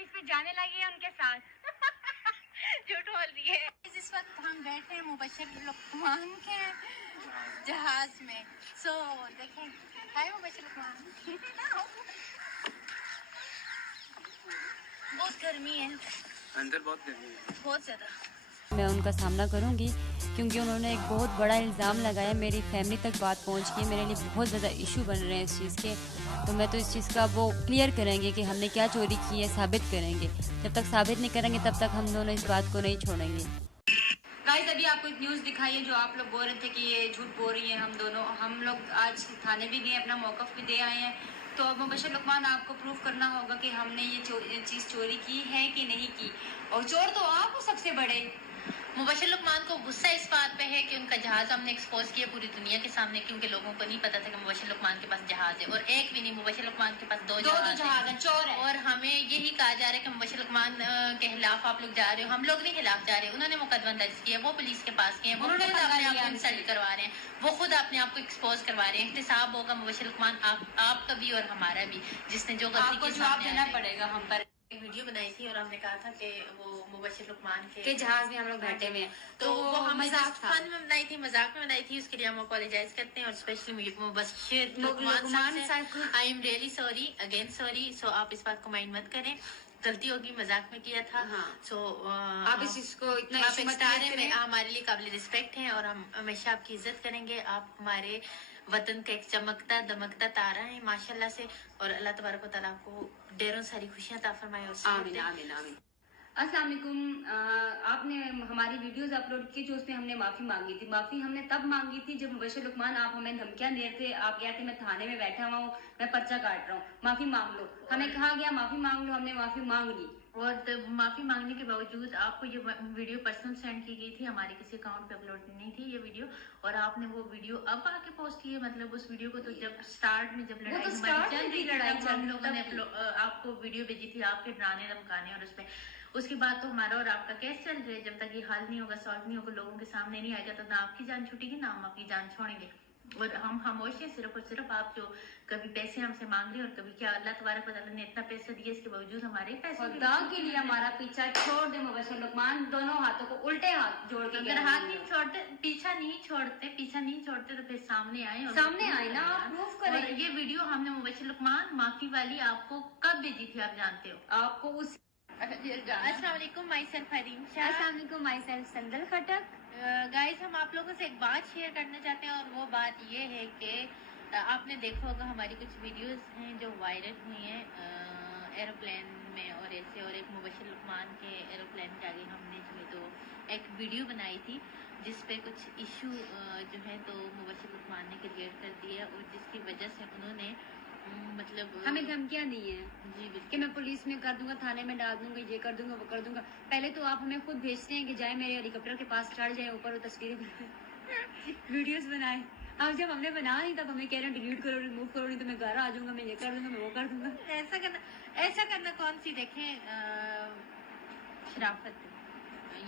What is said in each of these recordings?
इस पे जाने लगी है उनके साथ। झूठ बोल रही है। इस वक्त हम बैठे हैं मुबशर लुकमान के जहाज में। सो देखें, हाय मुबशर लुकमान। बहुत गर्मी है अंदर, बहुत गर्मी है, बहुत ज़्यादा। मैं उनका सामना करूंगी क्योंकि उन्होंने एक बहुत बड़ा इल्ज़ाम लगाया, मेरी फैमिली तक बात पहुंच गई, मेरे लिए बहुत ज़्यादा इशू बन रहे हैं इस चीज़ के। तो मैं तो इस चीज़ का वो क्लियर करेंगे कि हमने क्या चोरी की है, साबित करेंगे। जब तक साबित नहीं करेंगे तब तक हम दोनों इस बात को नहीं छोड़ेंगे। गाइस, अभी आपको एक न्यूज़ दिखाई है जो आप लोग बोल रहे थे कि ये झूठ बोल रही है हम दोनों। हम लोग आज थाने भी गए, अपना मौक़िफ़ भी दे आए हैं। तो अब मुबशर लुकमान आपको प्रूफ करना होगा कि हमने ये चीज़ चोरी की है कि नहीं की। और चोर तो आप हो सबसे बड़े। मुबशर लुकमान को गुस्सा इस बात पे है कि उनका जहाज हमने एक्सपोज किया पूरी दुनिया के सामने, क्योंकि लोगों को नहीं पता था कि मुबशर लुकमान के पास जहाज है। और एक भी नहीं, मुबशर लुकमान के पास दो जहाज है, चोर है। और हमें यही कहा जा रहा है कि मुबशर लुकमान के खिलाफ आप लोग जा रहे हो। हम लोग नहीं खिलाफ जा रहे, उन्होंने मुकदमा दर्ज किया, वो पुलिस के पास गए, वो खुद अपने आप को इंसल्ट करवा रहे हैं, वो खुद अपने आप को एक्सपोज करवा रहे हैं। एहतसाब होगा मुबशर लुकमान आपका भी और हमारा भी, जिसने जो गलती की जवाब देना पड़ेगा हम पर। एक वीडियो बनाई थी और हमने कहा था कि वो मुबशर लुकमान के जहाज में हम लोग बैठे हुए हैं, तो वो हमने फन में बनाई थी, मजाक में बनाई थी। उसके लिए हम अपोलोजाइज करते हैं, और स्पेशली मुबशर लुकमान साहब, I am really sorry, again sorry. So आप इस बात को माइंड मत करें, गलती होगी, मजाक में किया था। सो आप इस चीज को इतना में हमारे लिए काबिल रिस्पेक्ट हैं, और हम हमेशा आपकी इज्जत करेंगे। आप हमारे वतन का एक चमकता दमकता तारा है माशाल्लाह से, और अल्लाह तबारक व तआला आपको ढेरों सारी खुशियां अता फरमाए। आमीन आमीन आमीन। अस्सलाम वालेकुम। आपने हमारी वीडियोस अपलोड की जो उसमें हमने माफ़ी मांगी थी। माफ़ी हमने तब मांगी थी जब मुबशर लुकमान आप हमें धमकियां दे रहे थे। आप कहते मैं थाने में बैठा हुआ हूँ, मैं पर्चा काट रहा हूँ, माफ़ी मांग लो। हमें कहा गया माफ़ी मांग लो, हमने माफ़ी मांग ली। और माफी मांगने के बावजूद आपको ये वीडियो पर्सनल सेंड की गई थी, हमारे किसी अकाउंट पे अपलोड नहीं थी ये वीडियो, और आपने वो वीडियो अब आके पोस्ट की है। मतलब उस वीडियो को तो जब स्टार्ट में जब लड़ाई हमारी चल रही थी, हम लोगों ने आपको वीडियो भेजी थी आपके डराने धमकाने, और उसके बाद तो हमारा और आपका केस चल रहा है। जब तक ये हल नहीं होगा, सॉल्व नहीं होगा, लोगों के सामने नहीं आएगा, तो ना आपकी जान छूटेगी ना हम आपकी जान छोड़ेंगे। और हम खामोश हैं सिर्फ और सिर्फ आप जो कभी पैसे हमसे मांग रहे हैं, और कभी क्या अल्लाह तबारक व तआला ने इतना पैसा दिया, इसके बावजूद हमारे पैसे के लिए हमारा पीछा छोड़ दे मुबशर लुकमान। दोनों हाथों को उल्टे हाथ जोड़ के, अगर हाथ नहीं छोड़ते, पीछा नहीं छोड़ते तो फिर सामने आए, और सामने आए ना, आप प्रूफ करें। ये वीडियो हमने मुबशर लुकमान माफी वाली आपको कब भेजी थी आप जानते हो? आपको उस अस्सलाम वालेकुम, माई सेल्फ हरीम शाह। अस्सलाम वालेकुम, my self Sandal Khattak. Guys, हम आप लोगों से एक बात शेयर करना चाहते हैं, और वो बात ये है कि आपने देखा होगा हमारी कुछ वीडियोस हैं जो वायरल हुई हैं एरोप्लेन में और ऐसे, और एक मुबशर लुकमान के एरोप्लेन के आगे हमने जो है तो एक वीडियो बनाई थी जिस पे कुछ इशू जो है तो मुबशर लुकमान ने क्रिएट कर दिया, और जिसकी वजह से उन्होंने मतलब हमें धमकियां दी हैं जी बिल्कुल कि मैं पुलिस में कर दूंगा, थाने में डाल दूंगा, ये कर दूंगा, वो कर दूंगा। पहले तो आप हमें खुद भेजते हैं कि जाए मेरे हेलीकॉप्टर के पास चढ़ जाए ऊपर, वो तस्वीरें वीडियोस बनाए। अब जब हमने बना नहीं तब हमें कह रहे हैं डिलीट करो, रिमूव करो, नहीं तो मैं घर आ जाऊंगा, मैं ये कर दूंगा, मैं वो कर दूंगा। ऐसा करना कौन सी देखें शराफत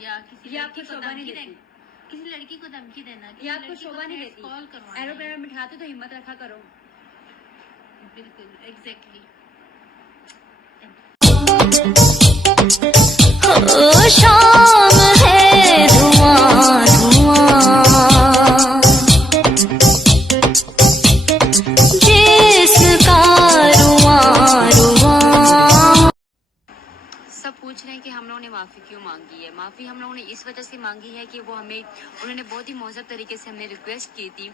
या किसी आपको शोभा नहीं देती, किसी लड़की को धमकी देना, ये आपको शोभा नहीं देती। कॉल करवाना, एरोप्लेन में बिठाते तो हिम्मत रखा करो। बिल्कुल एग्जैक्टली। शाम है धुआं धुआं जिसका रुआं रुआं। सब पूछ रहे हैं कि हम लोगों ने माफ़ी क्यों मांगी है। माफ़ी हम लोगों ने इस वजह से मांगी है कि वो उन्होंने बहुत ही महज़ब तरीके से हमें रिक्वेस्ट की थी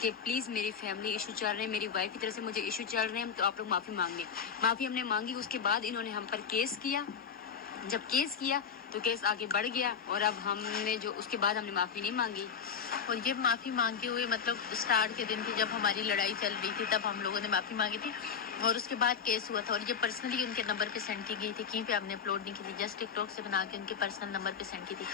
कि प्लीज़ मेरी फैमिली इशू चल रहे हैं, मेरी वाइफ की तरफ से मुझे इशू चल रहे हैं, तो आप लोग माफ़ी मांग लें। माफ़ी हमने मांगी, उसके बाद इन्होंने हम पर केस किया। जब केस किया तो केस आगे बढ़ गया, और अब हमने जो उसके बाद हमने माफ़ी नहीं मांगी। और ये माफ़ी मांगे हुए मतलब स्टार्ट के दिन थी जब हमारी लड़ाई चल रही थी, तब हम लोगों ने माफ़ी मांगी थी, और उसके बाद केस हुआ था, और ये पर्सनली उनके नंबर पे सेंड की गई थी, कहीं पे हमने अपलोड नहीं की थी, जस्ट टिकटॉक से बना के उनके पर्सनल नंबर पे सेंड की थी।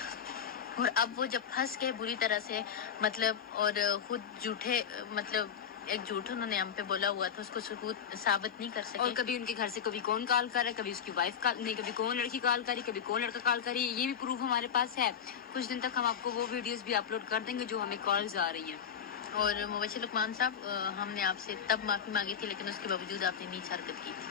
और अब वो जब फंस गए बुरी तरह से, मतलब और खुद झूठे मतलब एक झूठ उन्होंने हम पे बोला हुआ था, उसको सबूत साबित नहीं कर सके। और कभी उनके घर से कभी कौन कॉल कर रहा है, कभी उसकी वाइफ का नहीं, कभी कौन लड़की कॉल करी, कभी कौन लड़का कॉल करी, ये भी प्रूफ हमारे पास है। कुछ दिन तक हम आपको वो वीडियोस भी अपलोड कर देंगे जो हमें कॉल्स आ रही हैं। और मुबशर लुकमान साहब, हमने आपसे तब माफ़ी मांगी थी, लेकिन उसके बावजूद आपने नीच हरकत की थी।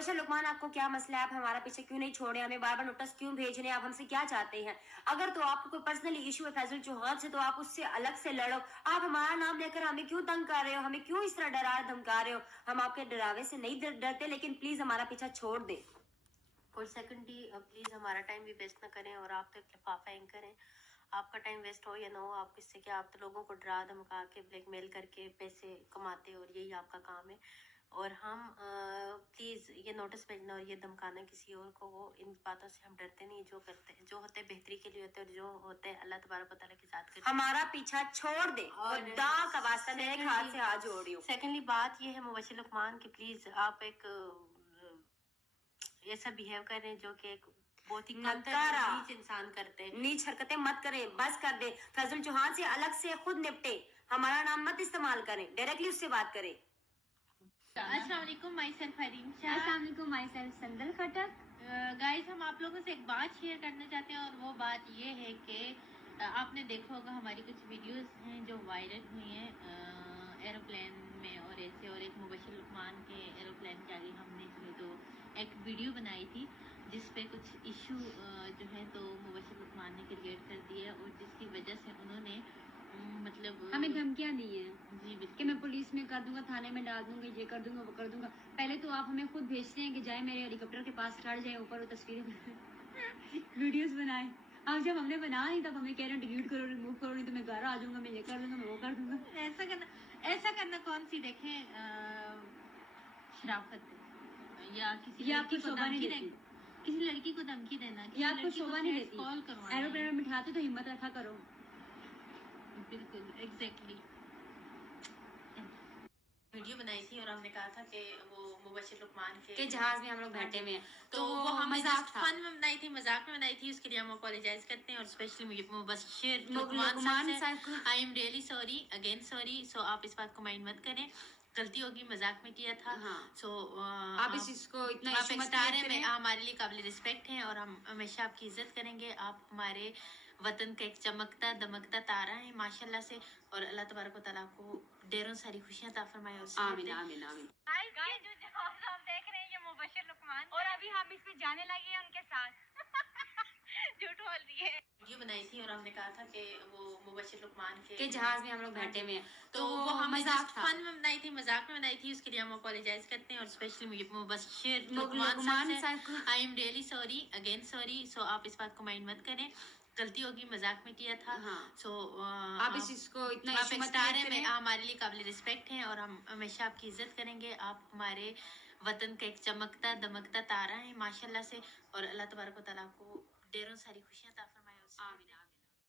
मुबश्शिर लुकमान, आपको क्या मसला है? आप हमारा पीछे क्यों नहीं छोड़े? हमें बार बार नोटिस क्यों भेज रहे हैं? आप हमसे क्या चाहते हैं? अगर तो आपको कोई पर्सनली इशू है फैजल चौहान से, तो आप उससे अलग से लड़ो। आप हमारा नाम लेकर हमें क्यों तंग कर रहे हो? हमें क्यों इस तरह डरा धमका रहे हो? हम आपके डरावे से नहीं डरते, लेकिन प्लीज हमारा पीछा छोड़ दें। और सेकेंडली प्लीज़ हमारा टाइम भी वेस्ट ना करें और आप तो एक लिफाफा एंकर हैं। आपका टाइम वेस्ट हो या ना हो, आप किससे क्या, आप तो लोगों को डरा धमका के ब्लैकमेल करके पैसे कमाते हो और यही आपका काम है। और हम प्लीज़ ये नोटिस भेजना और ये धमकाना किसी और को, वो इन बातों से हम डरते नहीं। जो करते हैं, जो होते हैं बेहतरी के लिए होते हैं, और जो होते हैं अल्लाह तबारक व तआला के साथ करते हैं। हमारा पीछा छोड़ दे और खुदा का वास्ता मेरे एक हाथ से हाथ जोड़ रही हूँ। सेकेंडली बात ये है मुबश्शिर लुकमान कि प्लीज़ आप एक ऐसा बिहेव कर रहे हैं जो कि एक बहुत ही नकारा नीच इंसान करते हैं। नीच हरकतें मत करें, बस कर दे। फैजल चौहान से अलग से खुद निपटे, हमारा नाम मत इस्तेमाल करें, डायरेक्टली उससे बात करें। अस्सलाम वालेकुम, माई सेल्फ हरीम शाह। अस्सलाम वालेकुम, my self Sandal Khattak. Guys, हम आप लोगों से एक बात शेयर करना चाहते हैं और वो बात ये है कि आपने देखा होगा हमारी कुछ वीडियोस हैं जो वायरल हुई हैं एरोप्लेन में और ऐसे, और एक मुबश्शिर लुकमान के एरोप्लेन के आगे हमने जो है तो एक वीडियो बनाई थी जिस पे कुछ इशू जो है तो मुबश्शिर लुकमान ने क्रिएट कर दिया और जिसकी वजह से उन्होंने मतलब हमें धमकियां दी हैं जी कि बिल्कुल मैं पुलिस में कर दूंगा, थाने में डाल दूंगा, ये कर दूंगा, वो कर दूंगा। पहले तो आप हमें खुद भेजते हैं कि जाए मेरे हेलीकॉप्टर के पास चढ़ जाए ऊपर, वो तस्वीरें वीडियोस बनाए। अब जब हमने बना नहीं तब हमें कह रहे हैं डिलीट करो, रिमूव करो, नहीं तो मैं घर आ जाऊंगा, मैं ये कर दूंगा, मैं वो कर दूंगा। ऐसा करना कौन सी देखें शराफत है या किसी या लड़की आपको को शोभा नहीं धमकी देती, देना, किसी लड़की को धमकी देना, किसी या आपको लड़की को शोभा नहीं थ्रेट्स देती। कॉल करवाना। एरोप्लेन में बिठाते तो हिम्मत रखा करो। बिल्कुल एग्जैक्टली। वीडियो बनाई थी और हमने कहा था कि वो मुबश्शिर लुकमान के जहाज में हम लोग बैठे हुए हैं, तो वो हमने मजाक जस्ट था। फन में बनाई थी, मजाक में बनाई थी, उसके लिए हम अपोलोजाइज करते हैं। और स्पेशली मुबश्शिर लुकमान लुकमान साहब को I am really sorry, again sorry. So आप इस बात को माइंड मत करें, गलती होगी, मजाक में किया था। हाँ। सो आप इस चीज को इतना आप इशू एक मत स्टार हैं, करें। हमारे लिए काबिल रिस्पेक्ट हैं और हम हमेशा आपकी इज्जत करेंगे। आप हमारे वतन का एक चमकता दमकता तारा है माशाल्लाह से, और अल्लाह तबारक व तआला को ढेरों सारी खुशियां अता फरमाए। आमीन आमीन आमीन। ये जो जहाज आप देख रहे हैं ये मुबश्शिर लुकमान, और अभी हम इस पे जाने लगे हैं उनके साथ। झूठ बोल रही है। वीडियो बनाई थी और हमने कहा था कि वो मुबश्शिर लुकमान के जहाज में हम लोग बैठे हुए हैं, तो वो हमने मजाक जस्ट था। फन में बनाई थी, मजाक में बनाई थी, उसके लिए हम अपोलोजाइज करते हैं। और स्पेशली मुबश्शिर लुकमान लुकमान साहब को I am really sorry, again sorry. So आप इस बात को माइंड मत करें, गलती होगी, मजाक में किया था। हाँ। सो आप इस चीज को इतना आप इशू एक मत स्टार हैं, करें। हमारे लिए काबिल रिस्पेक्ट हैं और हम हमेशा आपकी इज्जत करेंगे। आप हमारे वतन का एक चमकता दमकता तारा है माशाल्लाह से, और अल्लाह तबारक व तआला को ढेरों सारी खुशियां अता फरमाए। आमीन आमीन।